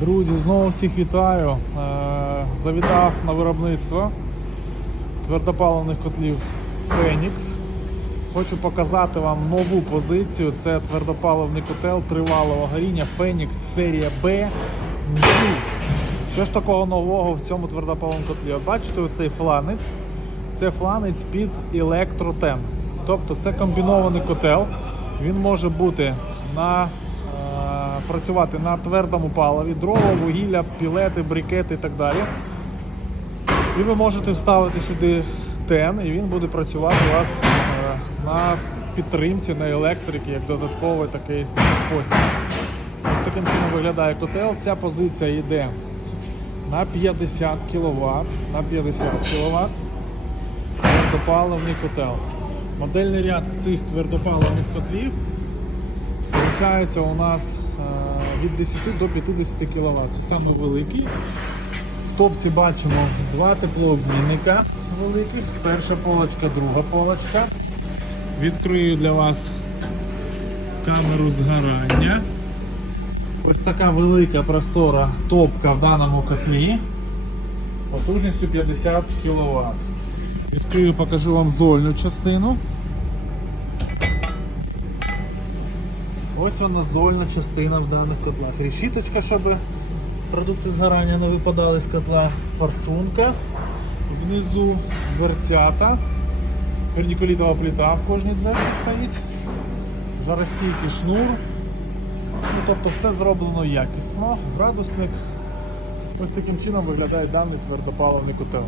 Друзі, знову всіх вітаю. Е, Завітав на виробництво твердопаливних котлів Фенікс. Хочу показати вам нову позицію. Це твердопаливний котел тривалого горіння Фенікс серія B. Що ж такого нового в цьому твердопаливному котлі? От бачите оцей фланець? Це фланець під електротен. Тобто це комбінований котел. Він може бути на працювати на твердому паливі, дрова, вугілля, пілети, брикети і так далі. І ви можете вставити сюди тен, і він буде працювати у вас е, на підтримці, на електрики, як додатковий такий спосіб. Ось таким чином виглядає котел. Ця позиція йде на 50 кВт. На 50 кВт твердопаливний котел. Модельний ряд цих твердопаливних котлів виходить у нас е, від 10 до 50 кВт. Це саме великий. В топці бачимо два теплообмінника великих. Перша полочка, друга полочка. Відкрию для вас камеру згорання. Ось така велика простора топка в даному котлі. Потужністю 50 кВт. Відкрию, покажу вам зольну частину. Ось вона зольна частина в даних котлах. Решіточка, щоб продукти згорання не випадали з котла. Форсунка. Внизу дверцята. Верніколітова плита в кожній дверці стоїть. Жаростійкий шнур. Ну, тобто все зроблено якісно. Градусник. Ось таким чином виглядає даний твердопаливний котел.